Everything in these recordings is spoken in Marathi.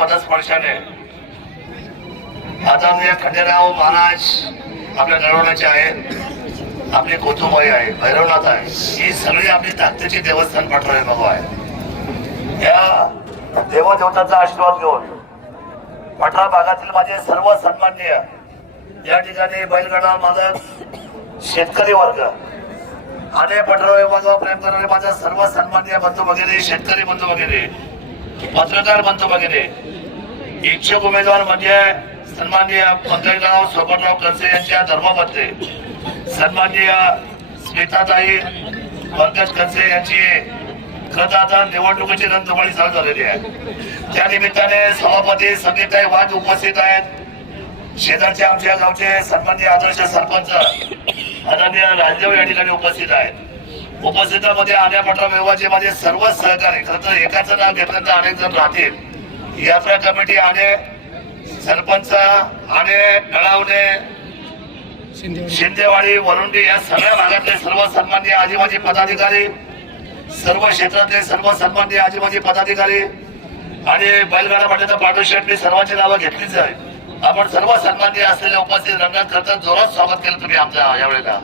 पदस्पर्शाने. आदरणीय खंडेराव महाराज आपल्या नरवण्याचे आहेत. आपली गोतुबाई आहे भैरवनाथ आहे. ही सगळी आपली ताकदीची देवस्थान पाठवले बाबा आहे या देवदेवतांचा आशीर्वाद घेऊन पठरा भागातील माझे सर्व सन्माननीय या ठिकाणी बैलगाडा मालक शेतकरी वर्ग आणि पठरा विभागावर प्रेम करणारे माझा सर्व सन्माननीय बंधू वगैरे शेतकरी बंधू वगैरे पत्रकार बनतो बघितले इच्छुक उमेदवार म्हणजे सन्माननीय पंकजराव सोबतराव कसे यांच्या धर्मपत्नी सन्माननीय स्मिताताई पंकज कसे यांची खरं आता निवडणुकीची रणधुमाळी चालू झालेली आहे. त्या निमित्ताने सभापती संगीताई वाद उपस्थित आहेत. शेजारचे आमच्या गावचे सन्माननीय आदर्श सरपंच आदरणीय राजदेव या ठिकाणी उपस्थित आहेत. उपस्थितांमध्ये म्हटलं व्यवहारचे माझे सर्व सहकारी खरं तर एकाचं नाव घेतलं तर अनेक जण राहतील. यात्रा कमिटी आणि सरपंच आणि डळावणे शिंदेवाडी वरुंडी या सगळ्या भागातले सर्व सन्माननीय आदिवासी पदाधिकारी सर्व क्षेत्रातले सर्व सन्माननीय आदिवासी पदाधिकारी आणि बैलगाडा पाठीचा पाठू शेट्टी सर्वांची नावं घेतलीच आहे आपण सर्व सन्माननीय असलेले उपस्थित रंगात करता जोरात स्वागत केलं तुम्ही आमच्या यावेळेला.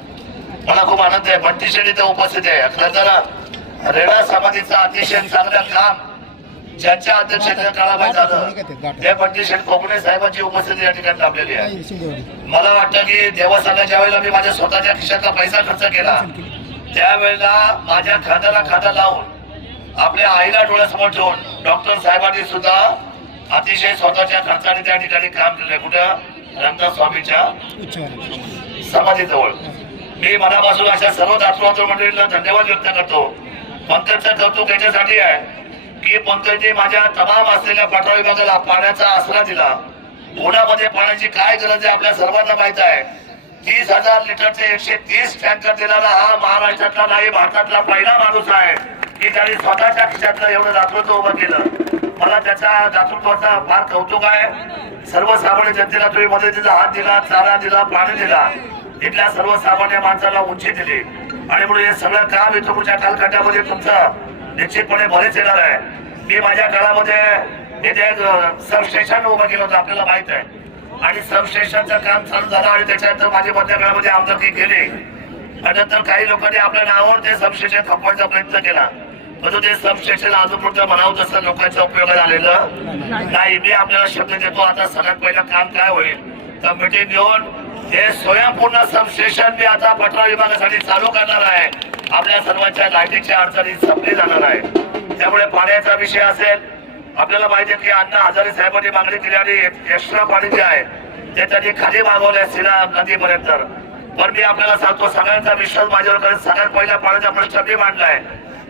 मला खूप आनंद आहे. शेट्टी इथं उपस्थित आहे. खरं तर रेडा समाधीचं अतिशय चांगलं काम ज्यांच्या अध्यक्षतेच्या काळामध्ये झालं ते? शेठ कोकणे साहेबांची उपस्थिती या ठिकाणी लाभलेली आहे. मला वाटतं की देवस्थानाच्या ज्या वेळेला मी माझ्या स्वतःच्या खिशातला पैसा खर्च केला त्यावेळेला माझ्या खात्याला खाता लावून आपल्या आईला डोळ्यासमोर ठेवून डॉक्टर साहेबांनी सुद्धा अतिशय स्वतःच्या खर्चाने त्या ठिकाणी काम केलंय. कुठं? रामदास स्वामीच्या समाधीजवळ. मी मनापासून अशा सर्व दातृत्व मंडळींना धन्यवाद व्यक्त करतो. पंकजचं कौतुक याच्यासाठी आहे की पंकजने माझ्या तमाम असलेल्या पाठवा विभागाला पाण्याचा आसरा दिला. उन्हामध्ये पाण्याची काय गरज आहे आपल्या सर्वांना माहीत आहे. तीस हजार लिटरचे एकशे तीस टँकर दिलेला हा महाराष्ट्रातला नाही भारतातला पहिला माणूस आहे की त्याने स्वतःच्या खिशातलं एवढं दातृत्व उभं केलं. मला त्याच्या दातृत्वाचा फार कौतुक आहे. सर्वसामान्य जनतेला तुम्ही मदतीचा हात दिला चारा दिला पाणी दिला. इथल्या सर्वसामान्य माणसाला उंची दिली. आणि म्हणून हे सगळं काम इथं पुढच्या कालखंडामध्ये तुमचं निश्चितपणे बरेच येणार आहे. मी माझ्या काळामध्ये इथे सबस्टेशन उभं केलं होतं आपल्याला माहीत आहे. आणि सबस्टेशनचं काम चालू झालं आणि त्याच्यानंतर माझी मधल्या काळामध्ये आमदारकी केली. आणि नंतर काही लोकांनी आपल्या नावावर ते सबस्टेशन थांबवायचा प्रयत्न केला. परंतु ते सबस्टेशन अजून म्हणावं तसं लोकांच्या उपयोगात आलेलं नाही. मी आपल्याला शब्द देतो. आता सगळ्यात पहिलं काम काय होईल? तर मिटिंग घेऊन हे स्वयंपूर्ण सबस्टेशन मी आता पटरा विभागासाठी चालू करणार आहे आपल्या सर्वांच्या लाईटीच्या अडचणी संपली जाणार आहे त्यामुळे पाण्याचा विषय असेल आपल्याला माहिती की अण्णा हजारे साहेबांनी मागणी केली आणि एक्स्ट्रा पाणी जे आहे ते त्यांनी खाली मागवले सिला नदीपर्यंत. पण मी आपल्याला सांगतो सगळ्यांचा विश्वास माझ्यावर करत सगळ्यात पहिला पाण्याचा प्रश्न मी मांडलाय.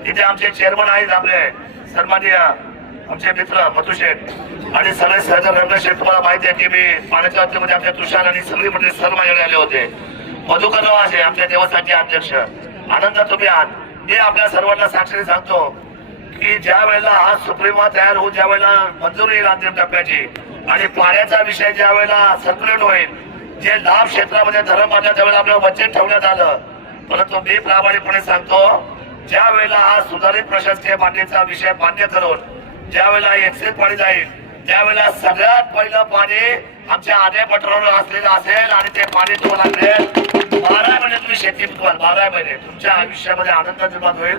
इथे आमचे चेअरमन आहेत आपले. सन्माननीय आमचे मित्र मधुशेठ आणि सगळे सहकार रंग शेठ तुम्हाला माहिती आहे की मी पाण्याच्या बाबतीमध्ये आपल्या तुषार आणि सगळी मंडळी सर्व माझ्याकडे आले होते. मधुकरराव असे आपल्या देवस्थानचे अध्यक्ष. आनंद तुम्ही आहात. हे आपल्या सर्वांना साक्षरी सांगतो की ज्या वेळेला हा सुप्रीमा तयार होऊन ज्या वेळेला मंजुरी येईल अंतिम टप्प्याची आणि पाण्याचा विषय ज्या वेळेला सर्क्युलेट होईल जे लाभ क्षेत्रामध्ये धरण बांधल्या त्यावेळेला आपल्याला बजेट ठेवण्यात आलं. परंतु मी प्रामाणिकपणे सांगतो ज्या वेळेला हा सुधारित प्रशासकीय मान्यचा विषय मान्य करून ज्या वेळेला एक्सेस पाणी जाईल त्यावेळेला सगळ्यात पहिलं पाणी आमच्या आधे पटरावर असलेलं असेल आणि ते पाणी तुम्हाला मिळेल बारा महिने तुम्ही शेती पिकवाल बारा महिने तुमच्या आयुष्यामध्ये आनंद निर्माण होईल.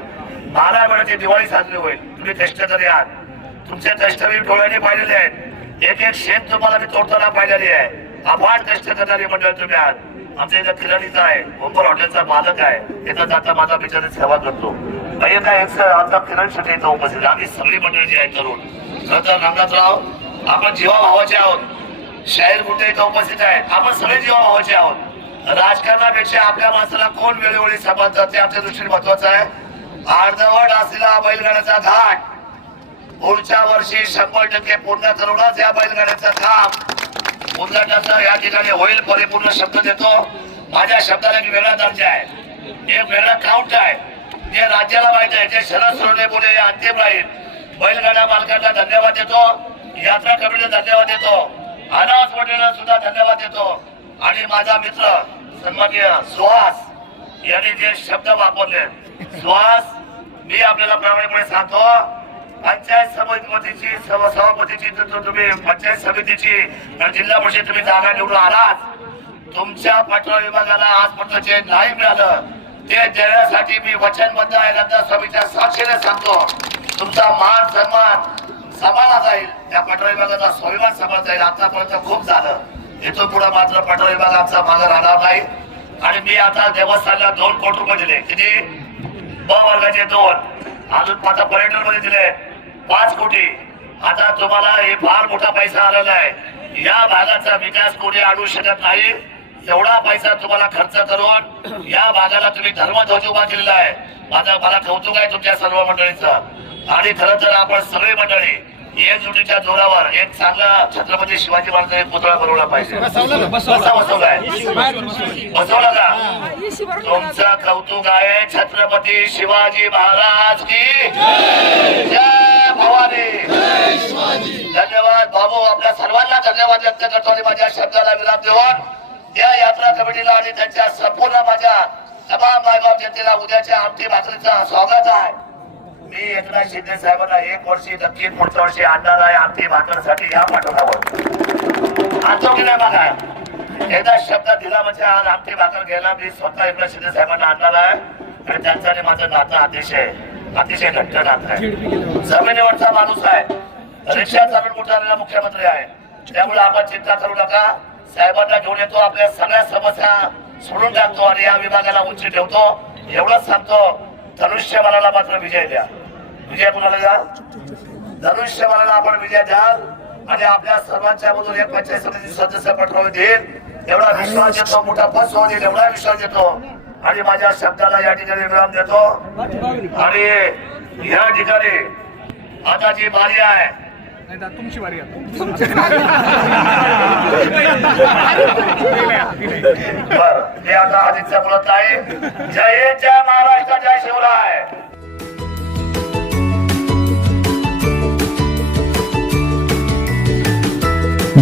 बारा महिन्याची दिवाळी साजरी होईल. तुम्ही कष्टकरी आहात. तुमचे कष्ट मी डोळ्याने पाहिलेले आहेत. एक एक शेत तुम्हाला मी तोडताना पाहिलेली आहे. अफाट कष्ट करणारी मंडळ तुम्ही आहात. आमच्या इथं खिलाडीचा आहे. ओंबर हॉटेलचा मालक आहे. येता जाता माझा बिचारी सेवा करतो. काही काय एक आमचा किरण शेट्टी इथं उपस्थित आम्ही सगळी मंडळी जी आहे तरुण. खरंतर आपण जीवा भावाचे आहोत. शाहीर कुठे इथं उपस्थित आहेत. आपण सगळे जीवा भावाचे आहोत. राजकारणापेक्षा आपल्या माणसाला कोण वेळोवेळी समजतात ते आमच्या दृष्टीने महत्वाचं आहे. अर्धवट असलेला बैलगाड्याचा घाट पुढच्या वर्षी शंभर टक्के पूर्ण करूनच या बैलगाड्याचा काम उद्घाटनाचा या ठिकाणी होईल परिपूर्ण शब्द देतो. माझ्या शब्दाला एक वेगळा दर्जा आहे. एक वेगळा काउंट आहे. जे राज्याला माहीत आहे जे शरद सोडले बोले अंतिम राहील. बैलगाड्या मालकांना धन्यवाद देतो. यात्रा कमिटीला धन्यवाद देतो. अनाथ मंडळाला सुद्धा धन्यवाद देतो. आणि माझा मित्र सन्मान्य सुहास यांनी जे शब्द वापरले. सुहास मी आपल्याला प्रामाणिकपणे सांगतो पंचायत समितीची सभापतीची तुम्ही पंचायत समितीची जिल्हा परिषद तुम्ही जागा निवडून आलात. तुमच्या पाठवा विभागाला आजपर्यंत जे नाही मिळालं ते देण्यासाठी मी वचनबद्ध आहे. समितीच्या साक्षीने सांगतो. तुमचा मान सन्मान सांभाळला जाईल. त्या पटरा विभागाचा स्वाभिमान समाज जाईल. आतापर्यंत खूप झालं. इथून पुढे मात्र पटरा विभाग आमचा मागे राहणार नाही. आणि मी आता देवस्थानला दोन कोटी रुपये दिले. किती? ब वर्गाचे दोन. अजून माझा पर्यटनमध्ये दिले. पाच कोटी. आता तुम्हाला हे फार मोठा पैसा आलेला आहे. या भागाचा विकास कोणी आणू शकत नाही. एवढा पैसा तुम्हाला खर्च करून या भागाला तुम्ही धर्मध्वज उभा केलेला आहे. माझा मला कौतुक आहे तुमच्या सर्व मंडळीचं. आणि खरं तर आपण सगळी मंडळी एकजुटीच्या जोरावर एक चांगला छत्रपती शिवाजी महाराज एक पुतळा बनवला पाहिजे. बसवलाय बसवला. का? तुमचं कौतुक आहे छत्रपती शिवाजी महाराज की जय! भवानी! धन्यवाद बाबू आपल्या सर्वांना धन्यवाद व्यक्त करतो आणि माझ्या शब्दाला विराम देऊन या यात्रा कमिटीला आणि त्यांच्या संपूर्ण माझ्या तमाम मायबाप जनतेला उद्याच्या आमटी भाकरीचा स्वागत आहे. मी एकनाथ शिंदे साहेबांना एक वर्षी नक्की पुढच्या वर्षी आणणार आहे आमची भाकरसाठी या पाठवण्यावर आणतो की नाही बघा. एकदा शब्द दिला म्हणजे आज आमची भाकर घ्यायला मी स्वतः एकनाथ शिंदे साहेबांना आणणार आहे आणि त्यांचं माझं नातं अतिशय अतिशय घट्ट नातं आहे. जमिनीवरचा माणूस आहे. रिक्षा चालून उठणारा मुख्यमंत्री आहे. त्यामुळे आपण चिंता करू नका. साहेबांना घेऊन येतो. आपल्या सगळ्या समस्या सोडून टाकतो आणि या विभागाला उंची ठेवतो. एवढंच सांगतो. धनुष्यबाणाला मात्र विजय द्या. विजय कुणाला द्या? धनुष्यबाणाला आपण विजय द्याल. आणि आपल्या सर्वांच्या मधून एक पंचायत समिती सदस्य पटवून देईल. एवढा विश्वास येतो मोठा पस होऊन येईल एवढा विश्वास येतो आणि माझ्या शब्दाला या ठिकाणी विराम देतो. आणि या ठिकाणी आता जी बारी आहे. तुमची आता. बर हे आता आदित्य बोलत आहे जय जय महाराष्ट्र जय शिवराय.